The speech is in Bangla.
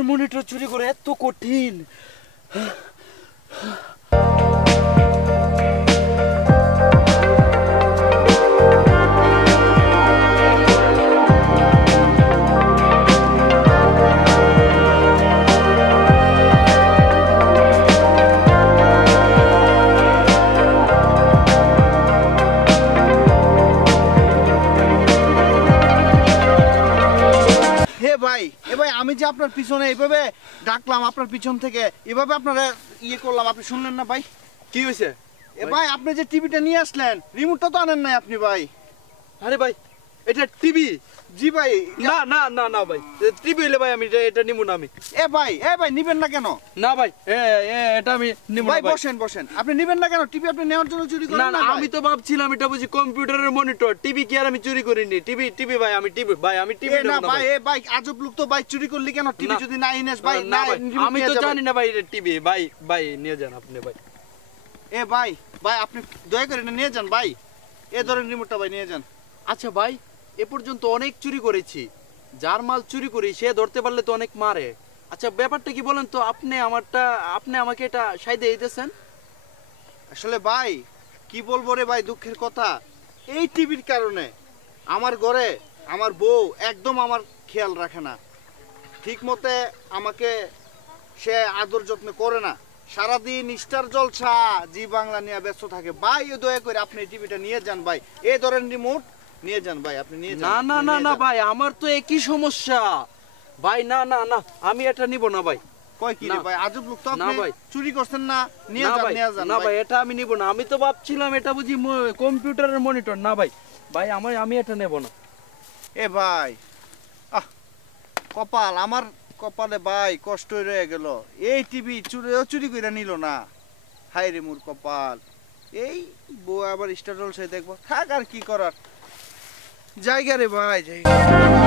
কম্পিউটারের মনিটর চুরি করে এত কঠিন। আমি যে আপনার পিছনে এইভাবে ডাকলাম, আপনার পিছন থেকে এভাবে আপনারা ইয়ে করলাম, আপনি শুনলেন না ভাই? কি হয়েছে ভাই আপনি যে টিভিটা নিয়ে আসলেন, রিমোটটা তো আনেন নাই আপনি ভাই। আরে ভাই এটা টিভি? জি ভাই। না না না না ভাই, টিভি হলে ভাই আমি এটা নিব না। আমি ভাই নিবেন না কেন? না ভাই এটা আমি নিব না। ভাই বসেন বসেন, আপনি নিবেন না কেন? টিভি আপনি নেওয়ার জন্য চুরি করেন? না আমি তো ভাবছিলাম এটা বুঝি কম্পিউটারের মনিটর, টিভি কি আর আমি চুরি করিনি? টিভি ভাই আমি টিভি না ভাই। ভাই আজব লোক তো ভাই, চুরি করলি কেন? টিভি যদি না ইনেস ভাই না, আমি তো জানি না ভাই এটা টিভি। ভাই নিয়ে যান আপনি ভাই। ভাই আপনি দয়া করে নিয়ে যান ভাই, ধরেন রিমোটটা ভাই নিয়ে যান। আচ্ছা ভাই, এ পর্যন্ত অনেক চুরি করেছি, যার মাল চুরি করি সে ধরতে পারলে তো অনেক মারে। আচ্ছা ব্যাপারটা কি বলেন তো, আপনি আমাকে এটা সাইদে দিতেছেন? আসলে ভাই কি বলবো রে ভাই, দুঃখের কথা, এই টিভির কারণে আমার ঘরে আমার বউ একদম আমার খেয়াল রাখে না, ঠিক মতে আমাকে সে আদর যত্ন করে না, সারাদিন স্টার জলসা জি বাংলা নিয়ে ব্যস্ত থাকে। ভাই দয়া করে আপনি টিভিটা নিয়ে যান ভাই, ধরেন রিমোট নিয়ে যান ভাই, আপনি নিয়ে যান। না না না না ভাই, আমার তো একই সমস্যা ভাই। না না না আমি এটা নিব না ভাই। কই কি রে ভাই, আজব লোক তো আপনি। চুরি করছেন না, নিয়ে যান। না ভাই এটা আমি নিব না। আমি তো ভাবছিলাম এটা বুঝি কম্পিউটারের মনিটর। না ভাই আমি এটা নেব না। ভাই কপাল আমার, কপালে ভাই কষ্ট রয়ে গেল, এই টিভি চুরি করে নিল না। হাই রে মোর কপাল, এই বউ আবার স্টার জলসায় দেখবো, থাক আর কি করার, জায়গা রে ভাই জায়গা।